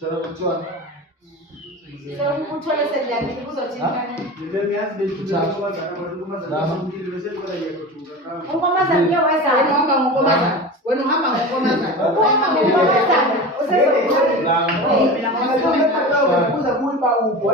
Cara kucuan. So kucuan saja ni kuzothintana. Unkomaza nje weza. Wena uhamba ngokomaza. Kuza kuiba upo.